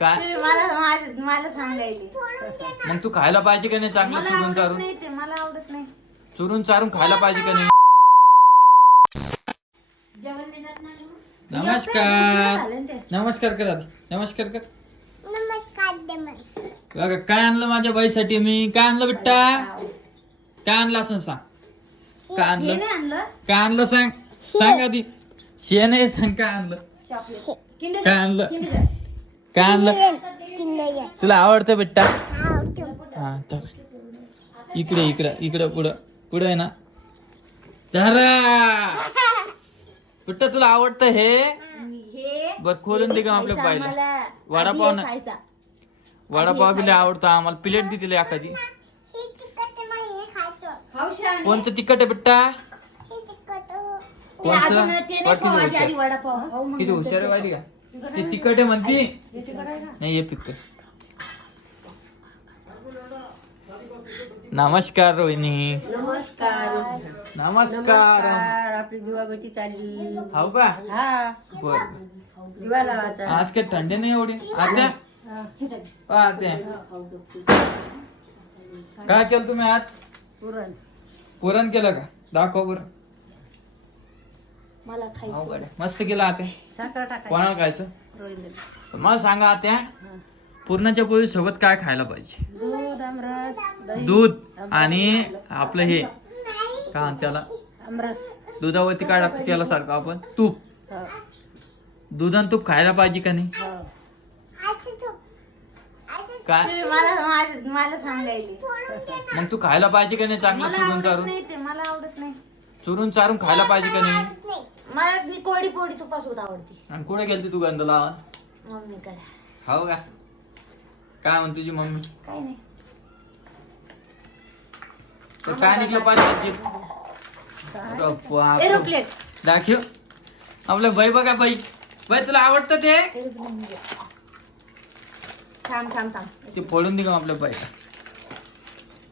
काय? तुम्ही मला माझं- मला सांगायले. मग तू खायला पाहिजे का नाही चांगलं मला चुरून आवडत चारून? नाही ते मला आवडत नाही. चुरून चारून खायला पाहिजे का नाही? नमस्कार. झालं ना ते. नमस्कार करा नमस्कार कर. नमस्कार देमन. बघा काय आणलं माझ्या बाईसाठी मी? काय आणलं बिट्टा? काय आणलं असं सांग. काय हे आणलं? नाही आणलं. काय आणलं सांग? सांग आधी. शेण आहे सांग काय आणलं? काय आणलं? काय आणलं? तुला आवडतं बिट्टा? हा चल. इकडे इकडे इकडे पुढं. पुढं आहे ना? धरा बिट्टा तुला आवडतं हे? हे बर खोलून दे का आपल्या आम्हाला. वडापाव ना- वडापाव बी लय आवडतो आम्हाला. प्लेट दे तिला एखादी. कोणतं तिखट आहे बिट्टा? तिखट. ते कोणचं? अजून ते बघ नाही किती हुशार. माहिती का? ते तिखट आहे म्हणती. हे? नाही ये पिक्क नमस्कार रोहिणी. नमस्कार. नमस्कार. नमस्कार. आपली दिवाबती चालली. हो का? हा. बर. दिवा लावायचा आज काय थंडी नाही एवढी? आत्या? ओ, आत्या काय केलं तुम्ही आज? पुरण. पुरण केलं का? दाखव बरं मला खायचं. अवघड आहे. मस्त केलं आत्या. साखर टाकायची. कोणाला खायचं? मला सांगा आत्या पुरणाच्या पोळी सोबत काय खायला पाहिजे? दूध आमरस दही दूध आणि आपलं हे म्हणते त्याला? आमरस. दुधावरती काय टाकतो त्याला सारखं आपण? तूप. हो, दूध आणि तूप खायला पाहिजे का नाही? हो. काय? तुम्ही मला माझं- मला. मग तू खायला पाहिजे का नाही चांगलं मला चुरून आवडत चारून? नाही ते मला आवडत नाही. चुरून चारून खायला पाहिजे का नाही. मला ती कोडी पोडी तुपासोबत आवडते. आणि कुठे गेलती तू गंध लावा मम्मीकडे. हो का? काय म्हणते तुझी मम्मी? काय नाही. तर काय निघलं पाहिजे. एरोप्लेन. दाखव. आपलं बाई बघा बाई बाई तुला आवडतं ते? एरोप्लेन घे. थांब थांब थांब. ते फोडून दे का आपल्या बाईला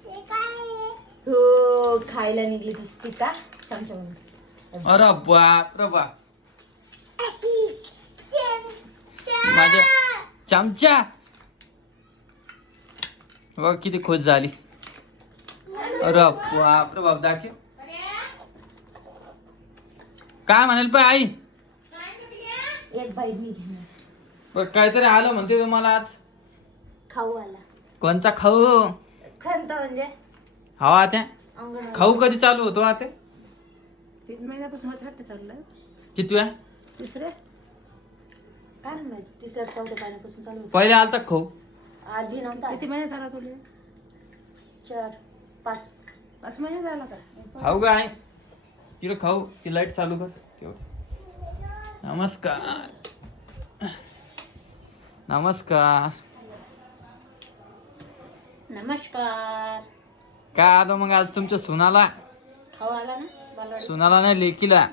हे काय आहे? हो खायला निघली दिसती का? चमचम अरे बाप रे बाप. माझ्या चमचा. बघ किती खुश झाली. अरे बाप रे बाप दाखव. काय म्हणाल पाय आई? एक बाईट मी घेणार. बरं काहीतरी आलं म्हणते तुम्हाला आज. खाऊ आला. कोणता खाऊ? खंत म्हणजे? हवा त्या. अंगण खाऊ कधी चालू होतो आता? तीन महिन्यापासून थट्ट चाललं किती वेळा तिसरे काय माहिती तिसऱ्या चौथ्या पाण्यापासून चालू होतं. पहिले आलता खाऊ? आधी नव्हता. किती महिने झाला तुला चार पाच. पाच महिने झाला का? खाऊ काय तिला खाऊ ती लाइट चालू कर. तेवढं. नमस्कार. नमस्कार. नमस्कार. काय आलो मग आज तुमच्या सुनाला? खाऊ आला ना? सुनाला नाही लेकीला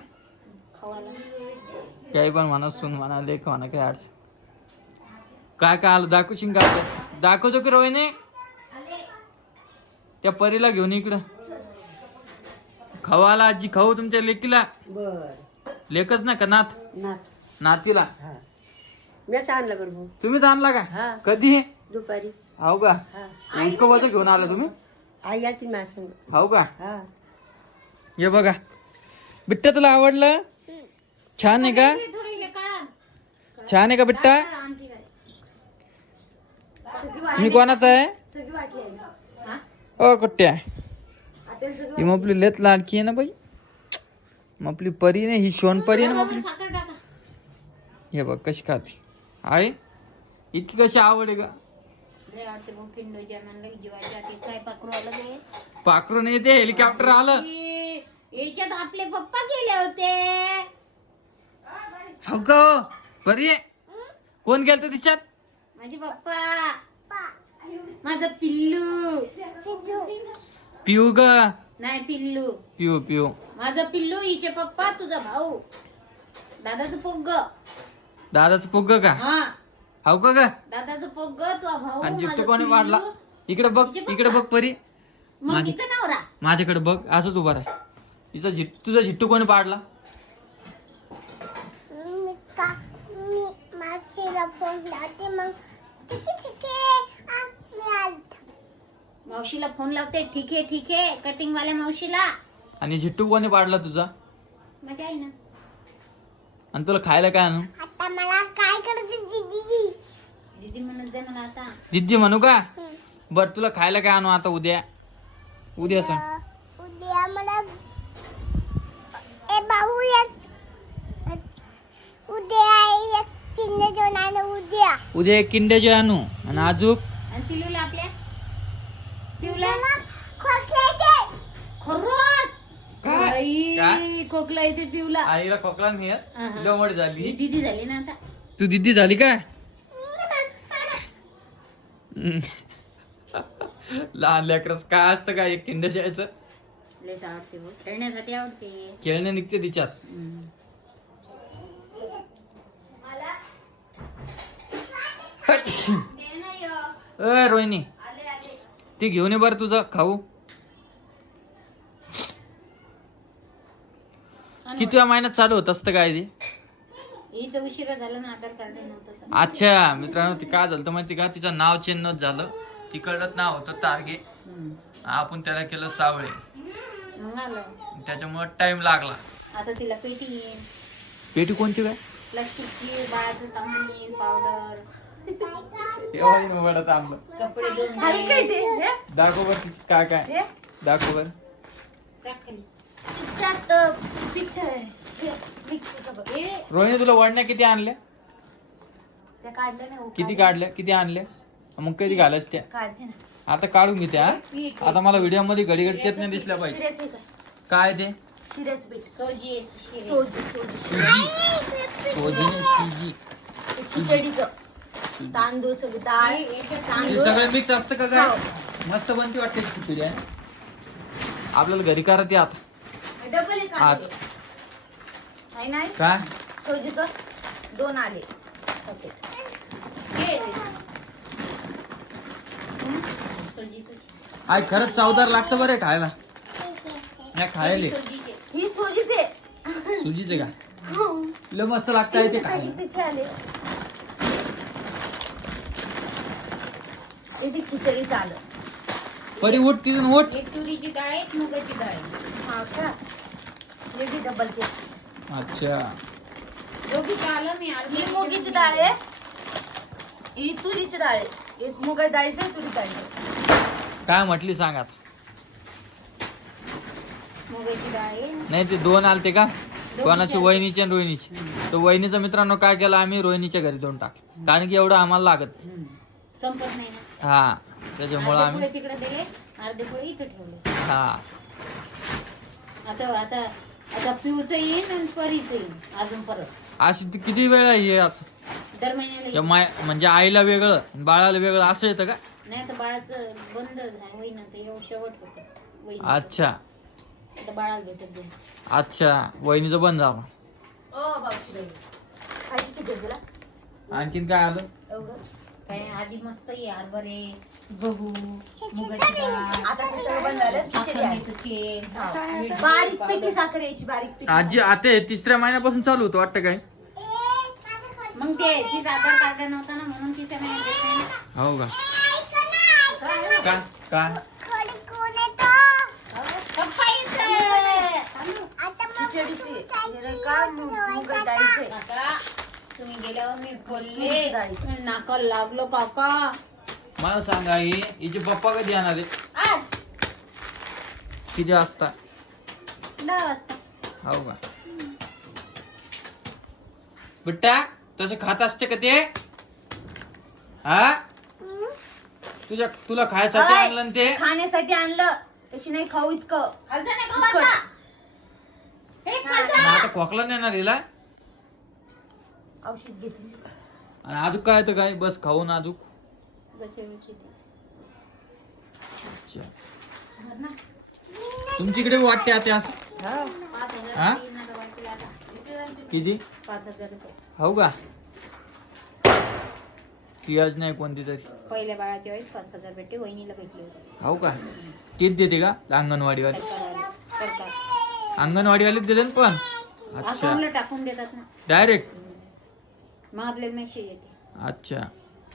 काही पण म्हणा सून म्हणा लेख म्हणा काय अडचण. काय काय आलं? दाखवशील का? दाखवतो की रोहिणी? त्या परीला घेऊन इकडं. खाऊ आला आजी खाऊ तुमच्या लेकीला. लेखच ना का नात? नाथ नातीला. मीच आणलं तुम्हीच आणला का कधी? दुपारी. हो का? इतकं वजन घेऊन आला तुम्ही? आई याची माझ्या संग हो. का हा बघा. बिट्टा तुला आवडलं? छान आहे का? छान आहे का बिट्टा? मी कोणाचा आहे? हा? ओ सगळी ही मग आपली लेत लाडकी आहे ना बाई. मग आपली परी नाही ही शोन परी आहे ना टाका. हे बघ कशी खाते. आहे इतकी कशी आवड आहे का? पाकरू आलं ते हेलिकॉप्टर आलं. याच्यात आपले पप्पा गेले होते. हो का हो? परी आहे? कोण गेलत तिच्यात? माझे पप्पा. माझं पिल्लू. पिऊ ग. नाही पिल्लू. पिऊ पिऊ. माझं पिल्लू हिचे पप्पा तुझा भाऊ. दादाचं पोग्ग. दादाचं पुग्ग का? हा. हो का ग. दादाचं पोग्ग तुझा भाऊ आणि माझं कोणी पिल्लू, वाढला? इकडे बघ तिचे इकडे बघ परी. नवरा. माझ्याकडे बघ असंच उभा राह. तिचा झिट तुझा झिट्टू कोणी पाडला? मी का मी मावशीला फोन लावते मग ठीक आहे ठीक आहे. आ, मी आलतो. मावशीला फोन लावते ठीक आहे ठीक आहे. कटिंग वाल्या मावशीला. आणि झिट्टू कोणी पाडला तुझा? मजा आहे ना आणि तुला खायला काय आणू? आता मला काय करते दीदी? दीदी म्हणत दे मला आता. दिद्दी म्हणू का? बर तुला खायला काय आणू आता उद्या? उद्या सांग उद्या मला ए भाऊ एक उद्या एक उद्या. उद्या एक किंड्याचे आणू. आणि आजूक? आणि पिलूला आपल्या? पिऊला खोकल्याचे खरंच काय? बाई, काय? खोकला येते पिऊला आईला खोकला नाही हा, हा. लवड ही झाली दीदी झाली ना आता. तू दिद्दी झाली काय? हम्म. लहान लेकरच काय असतं काय एक किंड द्यायचं लयच आवडते हो खेळण्यासाठी आवडते. खेळणे निघते तिच्यात. हम्म. अय रोहिणी. ती घेऊन ये बरं तुझं खाऊ. किती महिन्यात चालू होत असतं काय ते? हिचं उशिरा झालं ना आधार कार्ड नव्हतं तर. अच्छा मित्रांनो ती काय झालं माहिती का? तिचं नाव चेंज झालं. तिकडत नाव होतं तारगे. हम्म. आपण त्याला केलं सावळे. मग आलं त्याच्यामुळे टाइम लागला. आता तिला पेटी येईल पेटी कोणती काय? प्लास्टिकची बाळाचं सामान येईल पावडर वडा थांबलं कपडे दोन खाली काय ते? हे? दाखव बर काय काय. हे? दाखव बर. टाक खाली. त्यात पीठ आहे. हे, मिक्स सगळं. हे, रोहिणी तुला वडण्या किती आणल्या? त्या नाही हो, किती काढल्या. काढल्या? किती आणल्या? मग कधी घालायच त्या? काढते ना. आता काढून घेते हा. पीठ आता मला व्हिडिओमध्ये घडी घडी चटण्या दिसल्या पाहिजे काय ते? सोजी. सोजी सोजी नाही, ते खिचडीचं. तांदूळ सगळं डाळ. हे- याच्यात तांदूळ सगळं मिक्स असतं का काय? हो. मस्त बनती वाटते खिचडी आहे. आपल्याला घरी करत ये आता डबल एक आज. आले नाही नाही. काय? सोजीचं दोन आले. ओके. हे. हं? सोजीचं. आय खरंच चवदार लागतं बरं खायला. नाही खायले. सोजीचे. ही सोजीचे. सुजीचे का? लय मस्त लागतं आहे ते खायला. हे आलं परी उठ तिथून उठ. एक तुरीची डाळ एक मुगाची डाळ आहे. हा का? हे डबल ते अच्छा. दोघीचं आलं मी ही मुगीची डाळ आहे. ही तुरीची डाळ आहे. एक मुगा डाळीचं आहे, तुरी डाळीचं काय म्हटली सांग आता मुगाची डाळ. आहे नाही ते दोन आलते का? कोणाची? वहिनीची आणि रोहिणीची. तर वहिनीचा मित्रांनो काय केलं आम्ही? रोहिणीच्या घरी देऊन टाकलं. कारण की एवढं आम्हाला लागत हं. संपत नाही ना. हा त्याच्यामुळं अर्धे आम्ही पुढे तिकडे दिले अर्धे पुढे इथं ठेवले. हा. आता आता आता पिऊचं येईल आणि परीचं येईल अजून परत. अशी ती किती वेळ आहे असं? दर महिन्याला त्या येईल. माय म्हणजे आईला वेगळं बाळाला वेगळं असं येतं का? नाही आता बाळाचं बंद झालं होईना तर एवढं शेवट होतं. वहिनीचं. अच्छा. आता बाळाला भेटत जाईल. अच्छा वहिनीचं बंद झालं. ओ तुला? आणखीन काय आलं? एवढं? काय आधी मस्त आहे हरभरे गहू मुगाची डाळ आता ते सगळं बंद झालं खिचडी साखर आहे. मीठ, तेल मीठ, बारीक पावडर. साखर यायची बारीक पिठी आजी आता हे तिसऱ्या महिन्यापासून चालू होतं वाटतं काय? मग ते तिचा आधार कार्ड नव्हता ना म्हणून तिच्या महिन्यात. हो का? का? हे का तुम्ही गेल्यावर मी बोलले. नाका लागलो काका. मला सांगा ही हिचे पप्पा कधी येणार आहे आज. किती वाजता? दहा वाजता. हो का? बिट्टा तसं खात असते का ते? हा? तुझ्या तुला खायसाठी आणलं ना ते? खाण्यासाठी आणलं. तशी नाही खाऊ इतकं. खालचा नाही खाऊ तिखट. आता. हे खालचा. आणि आता खोकला नाही येणार हिला. औषध घेतली. आणि अजून काय तर काय? बस खाऊन अजून. अच्छा. तुमच्याकडे वाटते आता असं? हा? किती? पाच हजार रुपये. हो का? पियाज नाही कोणती तरी. पहिल्या बाळाच्या वेळेस पाच हजार भेटते वहिनीला भेटले होते. हो का? किती देते का? अंगणवाडीवाले. सरकारवाले. सरकार. अंगणवाडीवाले देते ना पण? अच्छा. अकाउंटला टाकून देतात ना. डायरेक्ट? मग आपल्याला मेसेज येते. अच्छा.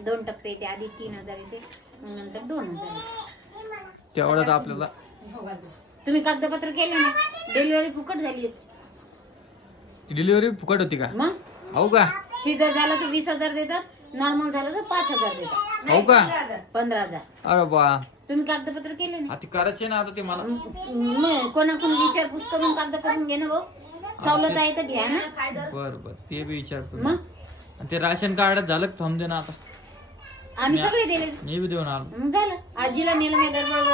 दोन टप्पे येते आधी तीन हजार येते मग नंतर दोन हजार येते. तेवढ्यात आपल्याला तुम्ही कागदपत्र केले ना डिलिव्हरी फुकट झाली असती. डिलिव्हरी फुकट होती का? मग? हो का? सीझर झालं तर वीस हजार देतात नॉर्मल झालं तर पाच हजार देतात. हो का? पंधरा हजार. अरे बा. तुम्ही कागदपत्र केले ना आता करायचे ना आता ते मला. मग कोणाकडून विचारपूस करून कागद करून घे ना भाऊ? सवलत आहे तर घ्या ना. बर बर. ते बी विचारतो मग? आणि ते राशन कार्ड झालं का थांब दे ना आता. आम्ही सगळे दिले. मी बी देऊन आलो. मग झालं. आजीला नेलं मी गडबड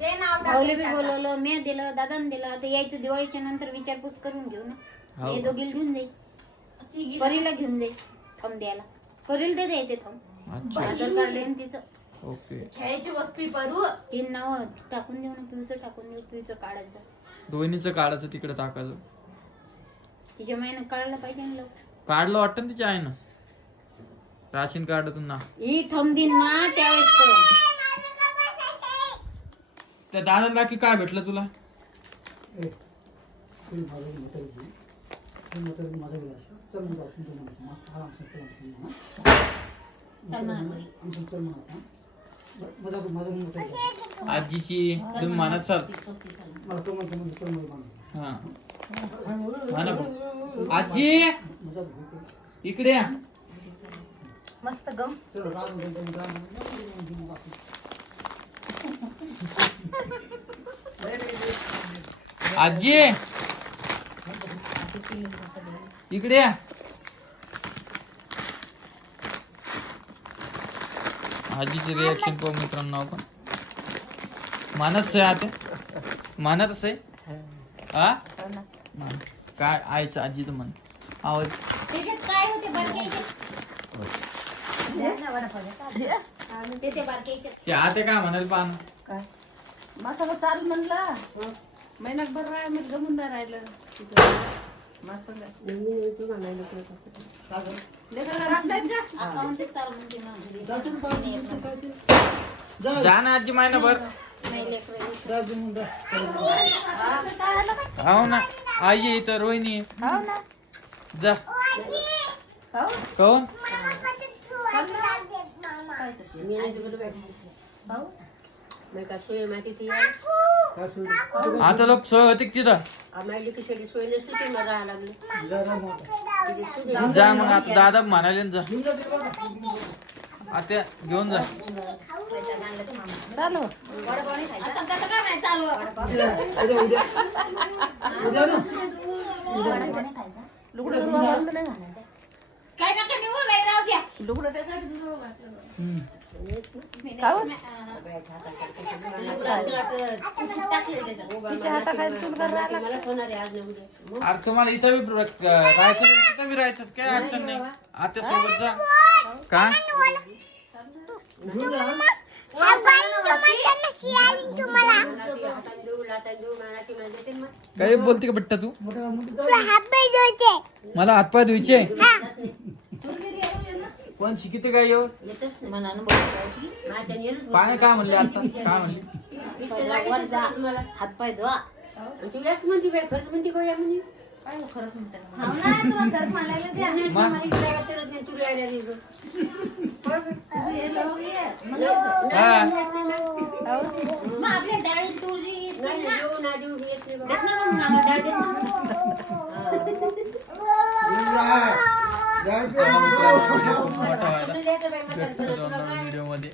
गडबड भाऊले बी बोलवलं मी दिलं दादाने दिलं. आता यायचं दिवाळीच्या नंतर विचारपूस करून घेऊ ना. हो. हे दोघीला घेऊन जाईल परीला घेऊन जाईल थंब द्यायला. परीला दे द्यायचे थंब अच्छा आधार कार्ड आहे ना तिचं ओके खेळायची वस्ती परू तीन नाव टाकून देऊ ना पिऊचं टाकून देऊ पिऊचं काढायचं रोहिणीचं काढायचं तिकडे टाकायचं तिच्या महिन्यात काढलं पाहिजे ना लवकर. काढलं वाटतं ना तिच्या आहे ना राशन कार्डातून ना ही थंब देईन ना त्यावेळेस कळून त्या दादा बाकी काय भेटलं तुला. आजीची तुम्ही म्हणत असाल हा. आजी! इकडे या. मस्त गम आजी! इकडे या. आजीचे रिॲक्शन पाहू मित्रांनो आपण. मानस आहे आता मानतच आहे? हा? मान. काय आयचं आजीचं म्हण. आवाज. त्याच्यात काय होते बारकाईचे ते बारकाईचे ते आता काय म्हणाल पान काय? मसाला चाल म्हणला. महिनाभर राह मी गमून नाही राहिलं. जा ना आजी महिनाभर. नाही हो ना. आई इथं रोहिणी जा. हो. हो भाऊ आता लोक सोय होती का तिथं? जा मग आता दादा म्हणाले ना जा. आता घेऊन जा. चालू. आता कसं काय नाही चालू लुगडं बंद नाही. काय नका राहू द्या. हम्म. अरे तुम्हाला इथं बी राहायचं तिथं बी काय अडचण नाही. आता सोबत जा. काय काही बोलते का बट्टा तू? मला हातपाय धुवायचे. कोण शिकिते काय येऊ पाणी काय म्हणले आता? काय म्हणले? वर जा हातपाय धुवा. काय खरंच म्हणते ना. हो ना, तुला घर मालायला द्या. मग हा. मग आपल्या डाळी तुळशी येते ना. देत ना मग आम्हाला डाळ देत ना. मोठा व्हायला. व्हिडिओमध्ये?